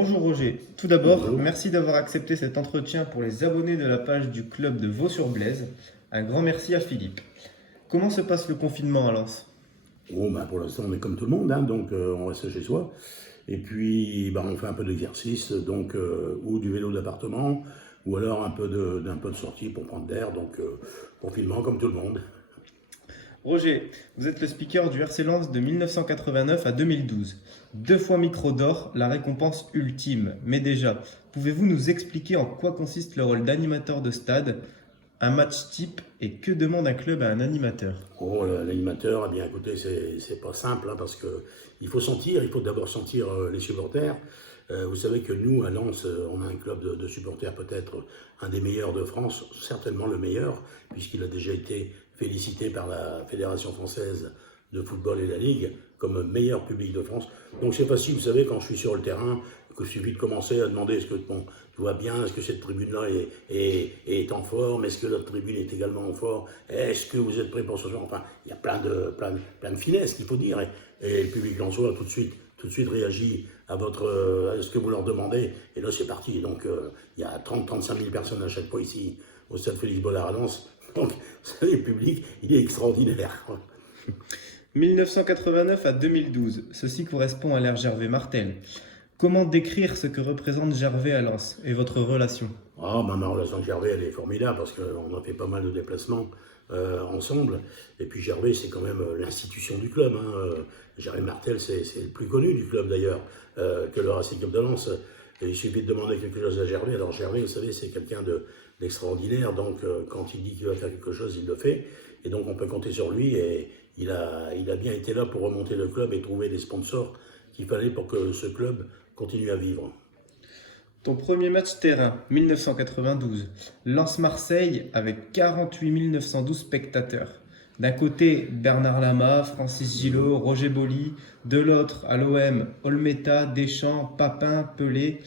Bonjour Roger, tout d'abord, Bonjour. merci d'avoir accepté cet entretien pour les abonnés de la page du club de Vaux-sur-Blaise. Un grand merci à Philippe. Comment se passe le confinement à Lens? Bon, ben, pour l'instant, on est comme tout le monde, hein, donc on reste chez soi. Et puis, ben, on fait un peu d'exercice, donc ou du vélo d'appartement, ou alors un peu de sortie pour prendre l'air, donc confinement comme tout le monde. Roger, vous êtes le speaker du RC Lens de 1989 à 2012. Deux fois micro d'or, la récompense ultime. Mais déjà, pouvez-vous nous expliquer en quoi consiste le rôle d'animateur de stade, un match type et que demande un club à un animateur? Oh, l'animateur, eh bien, écoutez, c'est pas simple, hein, parce que il faut d'abord sentir les supporters. Vous savez que nous, à Lens, on a un club de supporters peut-être un des meilleurs de France, certainement le meilleur, puisqu'il a déjà été félicité par la Fédération française de football et la Ligue comme meilleur public de France. Donc c'est facile, vous savez, quand je suis sur le terrain, que je suffit de commencer à demander est-ce que bon, tout va bien, est-ce que cette tribune-là est en forme, est-ce que l'autre tribune est également en forme, est-ce que vous êtes prêts pour ce soir. Enfin, il y a plein de finesses qu'il faut dire, et le public lensois tout de suite réagit à ce que vous leur demandez, et là c'est parti. Donc il y a 30-35 000 personnes à chaque fois ici au stade Félix Bollard à Lens. Donc le public, il est extraordinaire. 1989 à 2012, ceci correspond à l'ère Gervais Martel. Comment décrire ce que représente Gervais à Lens et votre relation? Ah, ma relation avec Gervais, elle est formidable parce qu'on a fait pas mal de déplacements ensemble. Et puis Gervais, c'est quand même l'institution du club, hein. Gervais Martel, c'est le plus connu du club d'ailleurs, que le Racing Club de Lens. Et il suffit de demander quelque chose à Gervais. Alors Gervais, vous savez, c'est quelqu'un d'extraordinaire. Donc quand il dit qu'il va faire quelque chose, il le fait. Et donc on peut compter sur lui. Et il a bien été là pour remonter le club et trouver les sponsors qu'il fallait pour que ce club continue à vivre. Ton premier match terrain, 1992, Lens-Marseille avec 48 912 spectateurs. D'un côté, Bernard Lama, Francis Gillot, Roger Boli. De l'autre, à l'OM, Olmeta, Deschamps, Papin, Pelé.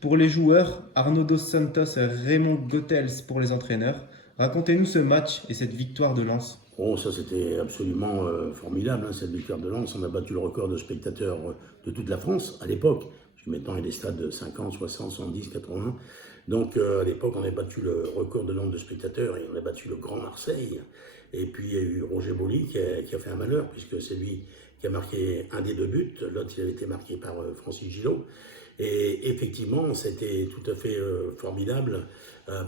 Pour les joueurs, Arnaud Dos Santos et Raymond Goethals pour les entraîneurs. Racontez-nous ce match et cette victoire de Lens. Oh, ça c'était absolument formidable, hein, cette victoire de Lens. On a battu le record de spectateurs de toute la France à l'époque. Maintenant, il y a des stades de 50, 60, 70, 80. Donc à l'époque, on a battu le record de nombre de spectateurs et on a battu le Grand Marseille. Et puis il y a eu Roger Boli qui a fait un malheur, puisque c'est lui qui a marqué un des deux buts. L'autre, il avait été marqué par Francis Gillot. Et effectivement, c'était tout à fait formidable,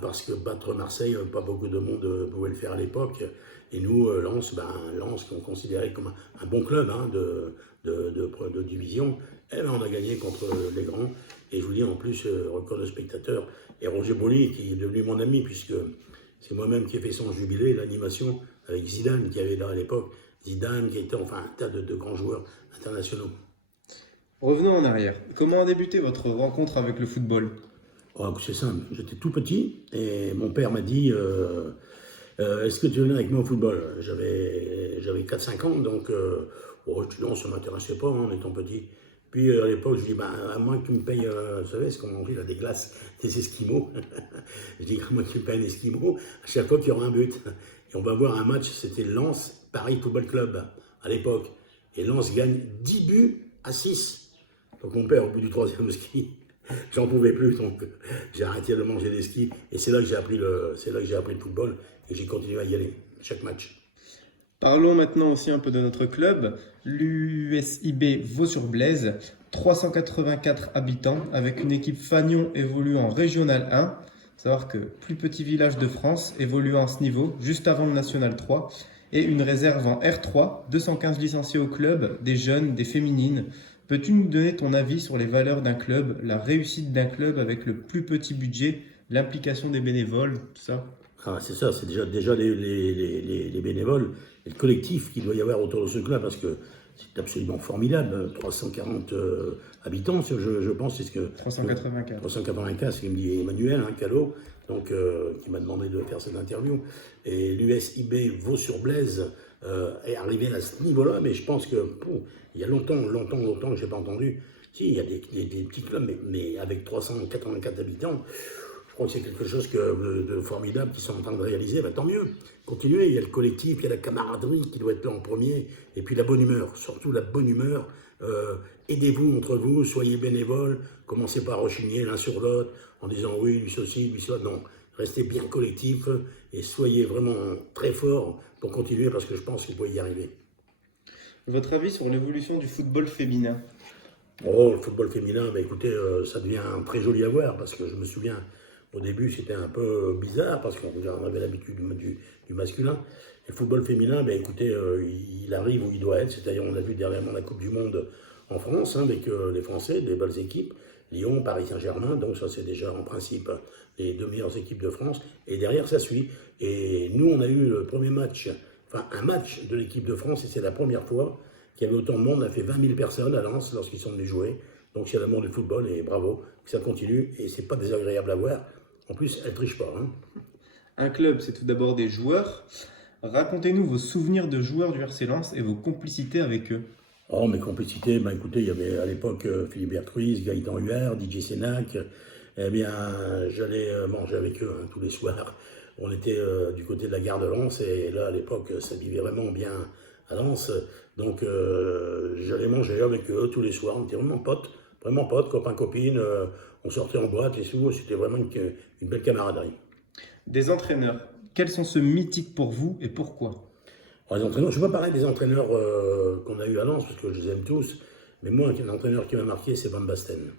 parce que battre Marseille, pas beaucoup de monde pouvait le faire à l'époque. Et nous, Lens qu'on considérait comme un bon club, hein, de division, eh ben, on a gagné contre les grands. Et je vous dis en plus, record de spectateurs. Et Roger Boli, qui est devenu mon ami, puisque c'est moi-même qui ai fait son jubilé, l'animation, avec Zidane, qui avait là à l'époque. Zidane, qui était enfin un tas de grands joueurs internationaux. Revenons en arrière. Comment a débuté votre rencontre avec le football? Oh, c'est simple, j'étais tout petit et mon père m'a dit est-ce que tu veux venir avec moi au football? J'avais 4-5 ans, donc oh, je dis non, ça ne m'intéressait pas, hein, en étant petit. Puis à l'époque, je dis bah, à moins que tu me payes, vous savez, ce qu'on mange là, des glaces, des esquimaux. Je dis à moins que tu me payes un esquimau, à chaque fois qu'il y aura un but. Et on va voir un match, c'était Lens Paris Football Club à l'époque. Et Lens gagne 10 buts à 6. Donc mon père, au bout du troisième ski, j'en pouvais plus, donc j'ai arrêté de manger des skis. Et c'est là que c'est là que j'ai appris le football et j'ai continué à y aller, chaque match. Parlons maintenant aussi un peu de notre club, l'USIB Vaux-sur-Blaise, 384 habitants, avec une équipe Fagnon évoluant en Régional 1, savoir que plus petit village de France évoluant à ce niveau, juste avant le National 3, et une réserve en R3, 215 licenciés au club, des jeunes, des féminines. Peux-tu nous donner ton avis sur les valeurs d'un club, la réussite d'un club avec le plus petit budget, l'implication des bénévoles, tout ça? Ah, c'est ça, c'est déjà les bénévoles et le collectif qu'il doit y avoir autour de ce club, parce que c'est absolument formidable. 340 habitants, je pense, c'est ce que. 384. 395, c'est ce que me dit Emmanuel, hein, Callot, donc, qui m'a demandé de faire cette interview. Et l'USIB Vaux-sur-Blaise est arrivé à ce niveau-là, mais je pense que il y a longtemps que je n'ai pas entendu. Si, il y a des petits clubs, mais avec 384 habitants. Je crois que c'est quelque chose de formidable qu'ils sont en train de réaliser. Ben, tant mieux, continuez. Il y a le collectif, il y a la camaraderie qui doit être là en premier, et puis la bonne humeur, surtout la bonne humeur, Aidez-vous entre vous, soyez bénévoles, commencez pas à rechigner l'un sur l'autre en disant oui, lui ceci, lui cela. Non, restez bien collectif et soyez vraiment très forts pour continuer parce que je pense qu'il faut y arriver. Votre avis sur l'évolution du football féminin? Oh, le football féminin, bah, écoutez, ça devient très joli à voir parce que je me souviens, au début, c'était un peu bizarre parce qu'on avait l'habitude du masculin. Et le football féminin, bah, écoutez, il arrive où il doit être, c'est-à-dire on a vu dernièrement la Coupe du Monde en France avec les Français, des belles équipes, Lyon, Paris Saint-Germain, donc ça c'est déjà en principe les deux meilleures équipes de France. Et derrière, ça suit. Et nous, on a eu le premier match, enfin un match de l'équipe de France et c'est la première fois qu'il y avait autant de monde, on a fait 20 000 personnes à Lens lorsqu'ils sont venus jouer. Donc c'est l'amour du football et bravo, que ça continue et c'est pas désagréable à voir. En plus, elle triche pas. Hein. Un club, c'est tout d'abord des joueurs. Racontez-nous vos souvenirs de joueurs du RC Lens et vos complicités avec eux. Oh, mes complicités, ben écoutez, il y avait à l'époque Philippe Bertruis, Gaëtan Huard, DJ Sénac. Eh bien, j'allais manger avec eux hein, tous les soirs. On était du côté de la gare de Lens et là, à l'époque, ça vivait vraiment bien à Lens. Donc, j'allais manger avec eux tous les soirs. On était vraiment potes, copains, copines. On sortait en boîte et tout. C'était vraiment une belle camaraderie. Des entraîneurs, quels sont ceux mythiques pour vous et pourquoi? Alors, les entraîneurs, je ne vais pas parler des entraîneurs qu'on a eu à Lens, parce que je les aime tous, mais moi, un entraîneur qui m'a marqué, c'est Van Basten.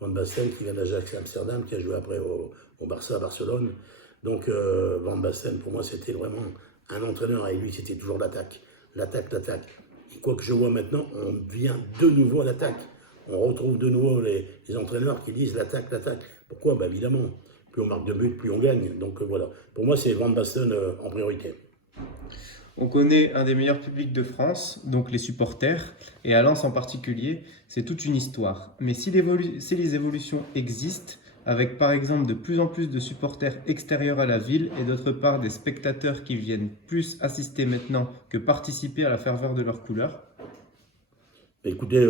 Van Basten qui vient d'Ajax Amsterdam, qui a joué après au Barça à Barcelone. Donc, Van Basten, pour moi, c'était vraiment un entraîneur, et lui, c'était toujours l'attaque. L'attaque. Et quoi que je vois maintenant, on vient de nouveau à l'attaque. On retrouve de nouveau les entraîneurs qui disent l'attaque. Pourquoi? Bah, évidemment, plus on marque de buts, plus on gagne. Donc voilà, pour moi, c'est Van Basten en priorité. On connaît un des meilleurs publics de France, donc les supporters, et à Lens en particulier, c'est toute une histoire. Mais si les évolutions existent, avec par exemple de plus en plus de supporters extérieurs à la ville et d'autre part des spectateurs qui viennent plus assister maintenant que participer à la ferveur de leurs couleurs. Écoutez,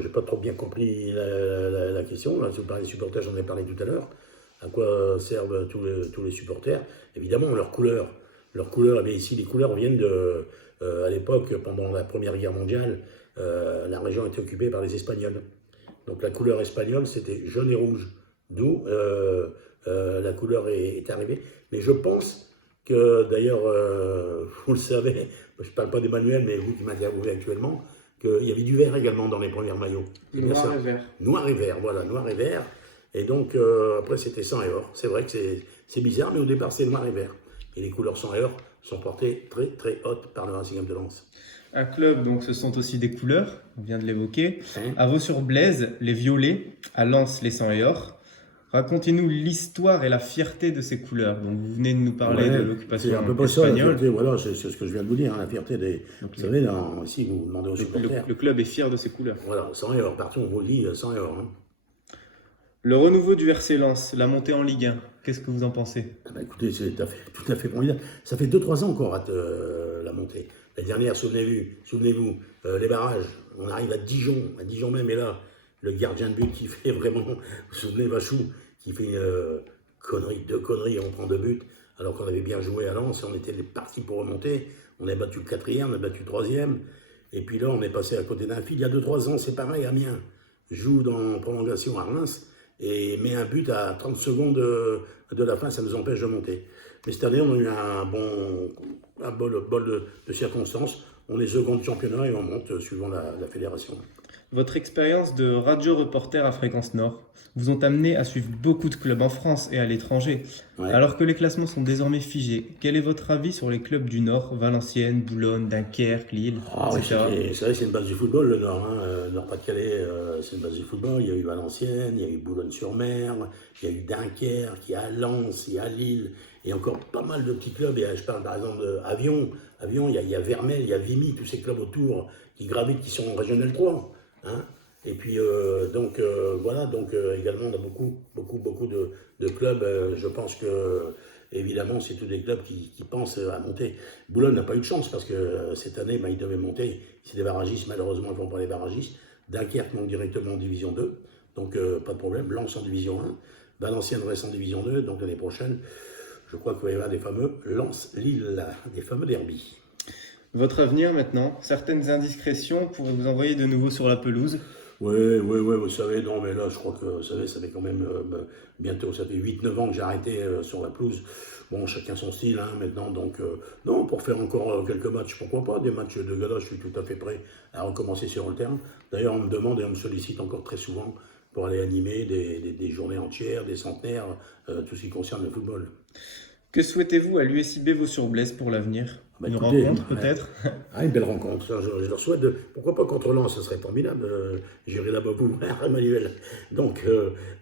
j'ai pas trop bien compris la question. Là, si vous parlez des supporters, j'en ai parlé tout à l'heure. À quoi servent tous les supporters? Évidemment, leurs couleurs. Leurs couleurs, mais ici, les couleurs viennent à l'époque, pendant la Première Guerre mondiale, la région était occupée par les Espagnols. Donc la couleur espagnole, c'était jaune et rouge. D'où la couleur est arrivée. Mais je pense que, d'ailleurs, vous le savez, je ne parle pas d'Emmanuel, mais vous qui m'interviewez actuellement, qu'il y avait du vert également dans les premiers maillots. Noir et vert. Noir et vert, voilà, noir et vert. Et donc, après, c'était sang et or. C'est vrai que c'est bizarre, mais au départ, c'est noir et vert. Et les couleurs sang et or sont portées très, très hautes par le Racing de Lens. Un club, donc ce sont aussi des couleurs, on vient de l'évoquer. À Vaux-sur-Blaise, les violets, à Lens, les sang et or. Racontez-nous l'histoire et la fierté de ces couleurs. Donc vous venez de nous parler de l'occupation espagnole. C'est un peu pas ça, la fierté, voilà, c'est ce que je viens de vous dire, hein, la fierté des... Donc, vous savez, ici, vous demandez aux supporters. Le club est fier de ses couleurs. Voilà, sang et or, partout, on vous le dit, sang et or. Hein. Le renouveau du RC Lens, la montée en Ligue 1, qu'est-ce que vous en pensez? Bah écoutez, c'est tout à fait formidable. Ça fait 2-3 ans qu'on rate la montée. La dernière, souvenez-vous, les barrages, on arrive à Dijon même, et là, le gardien de but qui fait vraiment, vous vous souvenez, Vachou, qui fait deux conneries, on prend 2 buts, alors qu'on avait bien joué à Lens, on était partis pour remonter, on a battu le 4e, on a battu le 3e, et puis là, on est passé à côté d'un fil. Il y a 2-3 ans, c'est pareil, Amiens joue dans prolongation à Reims, et met un but à 30 secondes de la fin, ça nous empêche de monter. Mais cette année, on a eu un bol de circonstances. On est second de championnat et on monte suivant la fédération. Votre expérience de radio-reporter à Fréquence Nord vous ont amené à suivre beaucoup de clubs en France et à l'étranger. Ouais. Alors que les classements sont désormais figés, quel est votre avis sur les clubs du Nord, Valenciennes, Boulogne, Dunkerque, Lille, etc. Oui, c'est vrai que c'est une base du football, le Nord. Hein. Nord-Pas-de-Calais, c'est une base du football. Il y a eu Valenciennes, il y a eu Boulogne-sur-Mer, il y a eu Dunkerque, il y a Lens, il y a Lille, et encore pas mal de petits clubs. Je parle par exemple d'Avion, il y a Vermel, il y a Vimy, tous ces clubs autour qui gravitent, qui sont en Régional 3. Hein. Et puis, voilà, également, on a beaucoup de clubs. Je pense que, évidemment, c'est tous des clubs qui pensent à monter. Boulogne n'a pas eu de chance parce que cette année, ils devaient monter. C'est des barragistes, malheureusement, ils ne vont pas les barragistes. Dunkerque monte directement en Division 2, donc pas de problème. Lens en Division 1. Valenciennes reste en Division 2, donc l'année prochaine, je crois qu'il va y avoir des fameux Lens-Lille, des fameux derbies. Votre avenir maintenant, certaines indiscrétions pourraient vous envoyer de nouveau sur la pelouse. Oui, vous savez, non, mais là, je crois que, vous savez, ça fait quand même, bientôt, ça fait 8-9 ans que j'ai arrêté sur la pelouse. Bon, chacun son style, hein, maintenant, donc, non, pour faire encore quelques matchs, pourquoi pas, des matchs de gala, je suis tout à fait prêt à recommencer sur le terrain. D'ailleurs, on me demande et on me sollicite encore très souvent pour aller animer des journées entières, des centenaires, tout ce qui concerne le football. Que souhaitez-vous à l'USIB Vaux-sur-Blaise pour l'avenir? Bah, Une écoutez, rencontre peut-être? Ah, une belle rencontre, ça, je leur souhaite. Pourquoi pas contre Lens, ça serait formidable. J'irai là-bas vous voir, Emmanuel. Donc,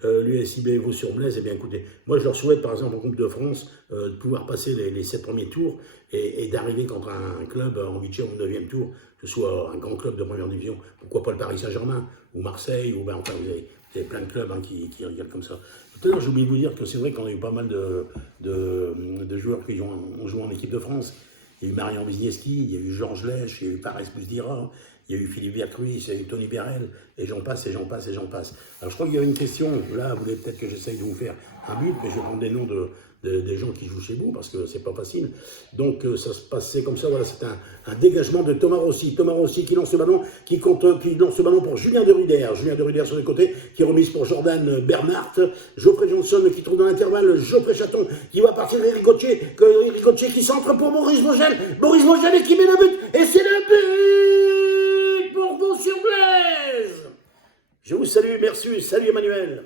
l'USIB Vaux-sur-Blaise, eh bien écoutez, moi je leur souhaite par exemple en Coupe de France de pouvoir passer les 7 premiers tours et d'arriver contre un club en 8e ou 9e tour, que ce soit un grand club de première division, pourquoi pas le Paris Saint-Germain ou Marseille, ou ben, enfin vous avez plein de clubs hein, qui regardent comme ça. Tout à l'heure, j'ai oublié de vous dire que c'est vrai qu'on a eu pas mal de joueurs qui ont joué en équipe de France. Il y a eu Marian Wisniewski, il y a eu Georges Lèche, il y a eu Fares Bousdira, il y a eu Philippe Vercruis, il y a eu Tony Berel, et j'en passe, et j'en passe, et j'en passe. Alors je crois qu'il y avait une question, là, vous voulez peut-être que j'essaye de vous faire un but, mais je vais prendre des noms des gens qui jouent chez vous, parce que c'est pas facile. Donc ça se passait comme ça, voilà, c'est un dégagement de Thomas Rossi. Thomas Rossi qui lance le ballon, qui lance le ballon pour Julien de Ruder. Julien de Ruder sur le côté, qui remise pour Jordan Bernhardt. Geoffrey Johnson qui trouve dans l'intervalle Geoffrey Chaton, qui va partir Eric Gauthier qui centre pour Maurice Vogel. Maurice Vogel qui met le but, et c'est le but pour Vaux-sur-Blaise. Je vous salue, merci, salut Emmanuel.